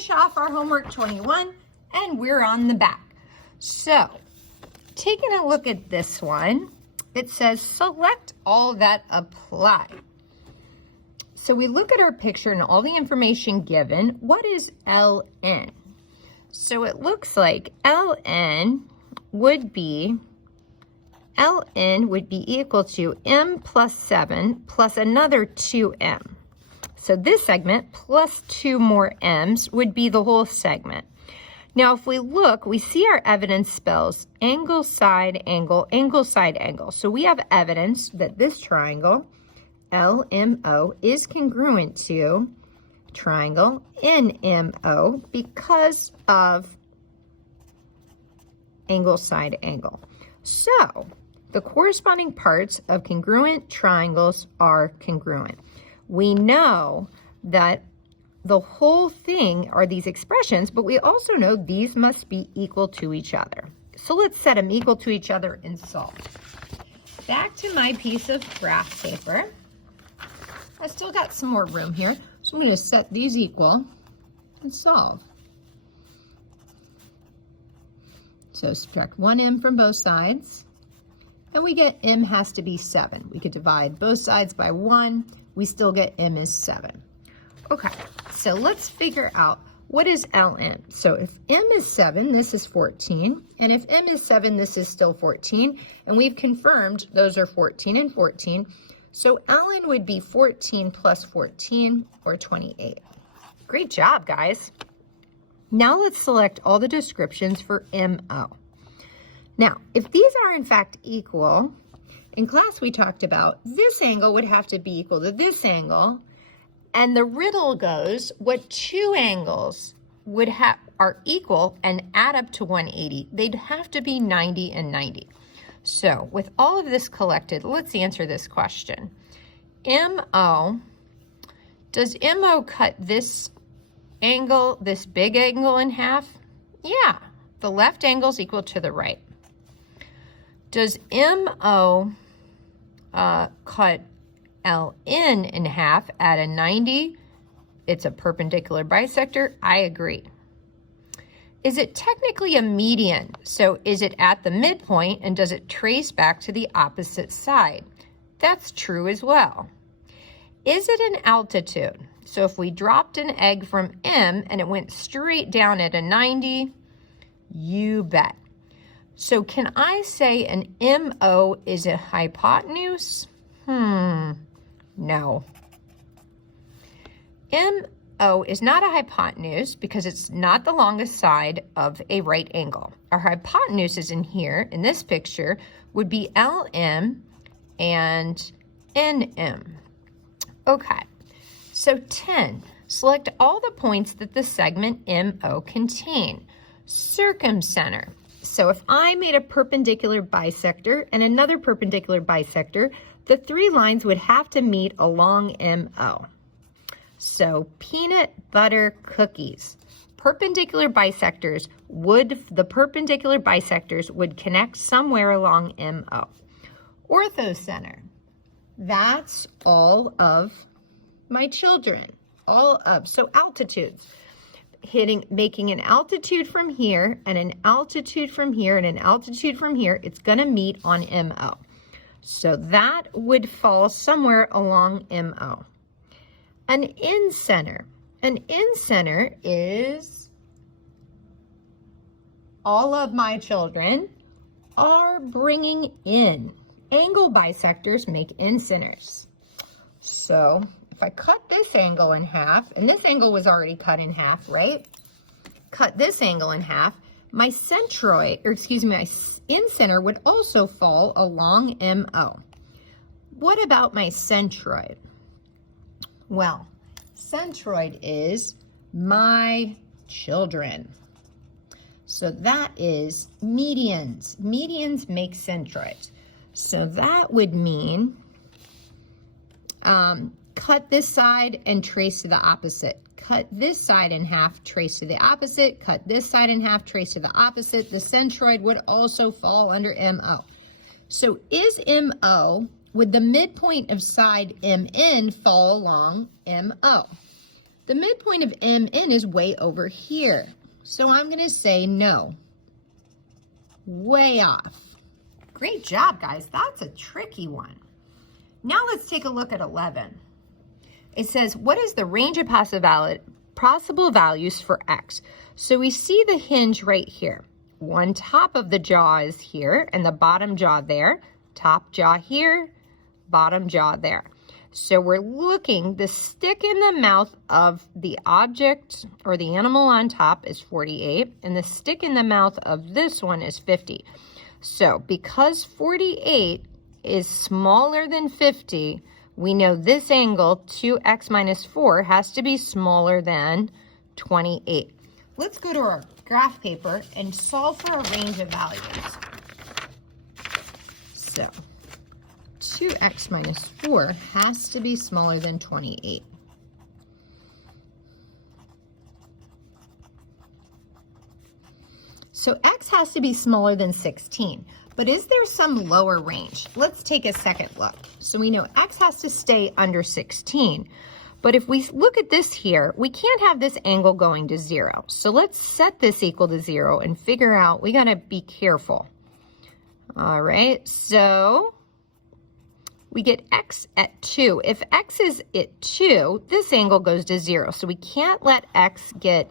finish off our homework 21 and we're on the back. So taking a look at this one, it says select all that apply. So we look at our picture and all the information given. What is LN? So it looks like LN would be equal to M plus 7 plus another 2M. So this segment plus 2 more M's would be the whole segment. Now, if we look, we see our evidence spells angle, side, angle, angle, side, angle. So we have evidence that this triangle, LMO, is congruent to triangle NMO because of angle, side, angle. So the corresponding parts of congruent triangles are congruent. We know that the whole thing are these expressions, but we also know these must be equal to each other. So let's set them equal to each other and solve. Back to my piece of graph paper. I still got some more room here, so I'm going to set these equal and solve. So subtract 1m from both sides, and we get m has to be 7. We could divide both sides by 1. We still get m is 7. Okay, so let's figure out what is Ln. So if m is 7, this is 14, and if m is 7, this is still 14, and we've confirmed those are 14 and 14. So Ln would be 14 plus 14, or 28. Great job, guys. Now let's select all the descriptions for MO. Now, if these are in fact equal, in class we talked about this angle would have to be equal to this angle, and the riddle goes, what two angles are equal and add up to 180? They'd have to be 90 and 90. So with all of this collected, let's answer this question. MO, does MO cut this angle, this big angle, in half? Yeah, the left angle is equal to the right. Does MO cut LN in half at a 90? It's a perpendicular bisector. I agree. Is it technically a median? So is it at the midpoint and does it trace back to the opposite side? That's true as well. Is it an altitude? So if we dropped an egg from M and it went straight down at a 90, you bet. So can I say an MO is a hypotenuse? No. MO is not a hypotenuse because it's not the longest side of a right angle. Our hypotenuses in here, in this picture, would be LM and NM. Okay, so 10. Select all the points that the segment MO contain. Circumcenter. So if I made a perpendicular bisector and another perpendicular bisector, the three lines would have to meet along MO. So peanut butter cookies. Perpendicular bisectors the perpendicular bisectors would connect somewhere along MO. Orthocenter. That's all of my children. So altitudes. Making an altitude from here and an altitude from here and an altitude from here, it's going to meet on MO. So that would fall somewhere along MO. An in-center. An in-center is all of my children are bringing in. Angle bisectors make in-centers. So if I cut this angle in half, and this angle was already cut in half, right? Cut this angle in half, my centroid, or excuse me, my in-center would also fall along MO. What about my centroid? Well, centroid is my children. So that is medians. Medians make centroids. So that would mean cut this side and trace to the opposite. Cut this side in half, trace to the opposite. Cut this side in half, trace to the opposite. The centroid would also fall under MO. So is MO, would the midpoint of side MN fall along MO? The midpoint of MN is way over here. So I'm going to say no. Way off. Great job, guys. That's a tricky one. Now let's take a look at 11. It says, what is the range of possible values for x? So we see the hinge right here. One top of the jaw is here and the bottom jaw there. Top jaw here, bottom jaw there. So we're looking, the stick in the mouth of the object or the animal on top is 48, and the stick in the mouth of this one is 50. So because 48 is smaller than 50, we know this angle, 2x minus 4, has to be smaller than 28. Let's go to our graph paper and solve for a range of values. So 2x minus 4 has to be smaller than 28. So x has to be smaller than 16. But is there some lower range? Let's take a second look. So we know x has to stay under 16. But if we look at this here, we can't have this angle going to 0. So let's set this equal to 0 and figure out, we gotta be careful. All right, so we get x at 2. If x is at 2, this angle goes to 0. So we can't let x get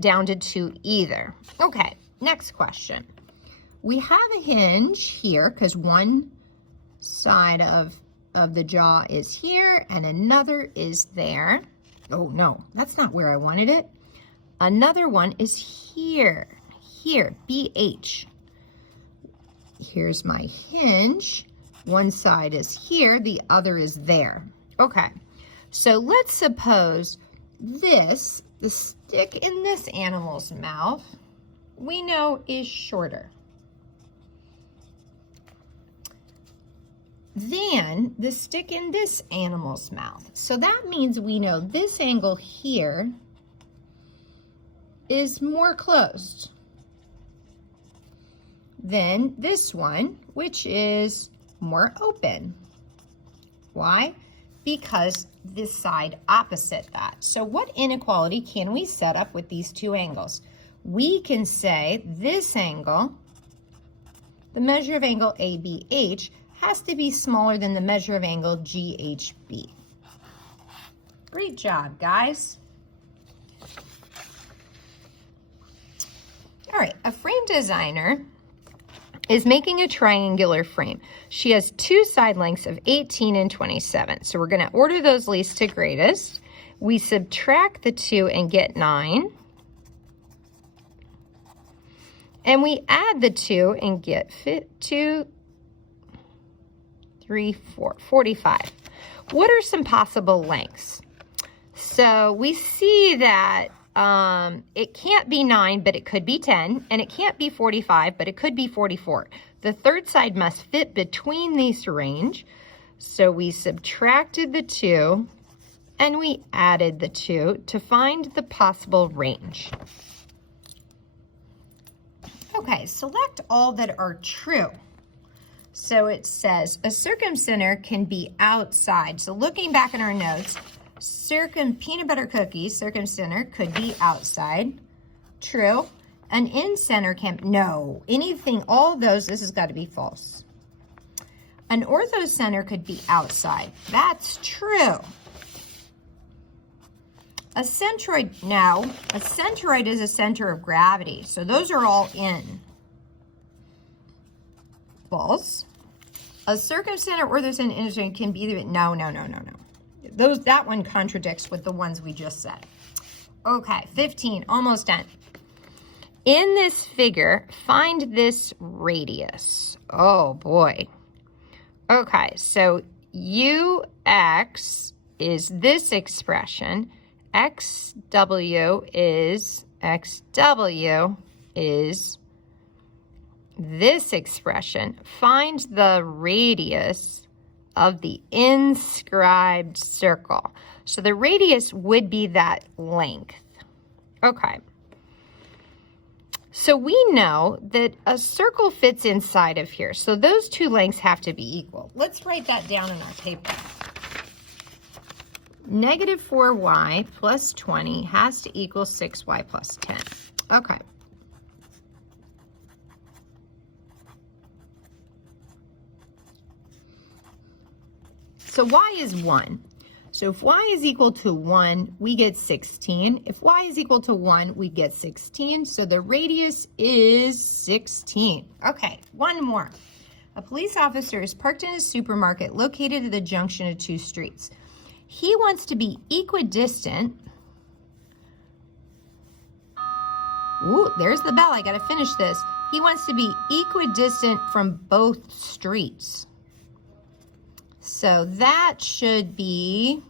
down to 2 either. Okay, next question. We have a hinge here because one side of the jaw is here and another is there. Oh no, that's not where I wanted it. Another one is here, BH. Here's my hinge. One side is here, the other is there. Okay, so let's suppose this, the stick in this animal's mouth, we know is shorter than the stick in this animal's mouth. So that means we know this angle here is more closed than this one, which is more open. Why? Because this side opposite that. So what inequality can we set up with these two angles? We can say this angle, the measure of angle ABH, has to be smaller than the measure of angle GHB. Great job, guys. All right, a frame designer is making a triangular frame. She has two side lengths of 18 and 27. So we're going to order those least to greatest. We subtract the 2 and get 9. And we add the 2 and get 2, 3, 4, 45. What are some possible lengths? So we see that it can't be 9, but it could be 10, and it can't be 45, but it could be 44. The third side must fit between these range. So we subtracted the 2 and we added the 2 to find the possible range. Okay, select all that are true. So it says a circumcenter can be outside. So looking back in our notes, peanut butter cookies, circumcenter, could be outside. True. An in-center can, no. Anything, all those, this has got to be false. An orthocenter could be outside. That's true. A centroid, no. A centroid is a center of gravity. So those are all in. False. A circumcenter, orthocenter, intercenter can be either, no. That one contradicts with the ones we just said. Okay, 15, almost done. In this figure, find this radius. Oh boy. Okay, so UX is this expression. XW is this expression. Find the radius of the inscribed circle. So the radius would be that length. Okay. So we know that a circle fits inside of here. So those two lengths have to be equal. Let's write that down in our paper. negative 4y plus 20 has to equal 6y plus 10. Okay. So y is 1. So if y is equal to 1, we get 16. If y is equal to 1, we get 16. So the radius is 16. Okay, one more. A police officer is parked in a supermarket located at the junction of two streets. He wants to be equidistant. Ooh, there's the bell. I got to finish this. He wants to be equidistant from both streets. So that should be,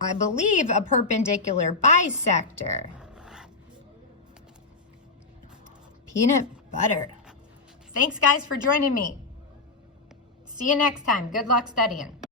I believe, a perpendicular bisector. Peanut butter. Thanks, guys, for joining me. See you next time. Good luck studying.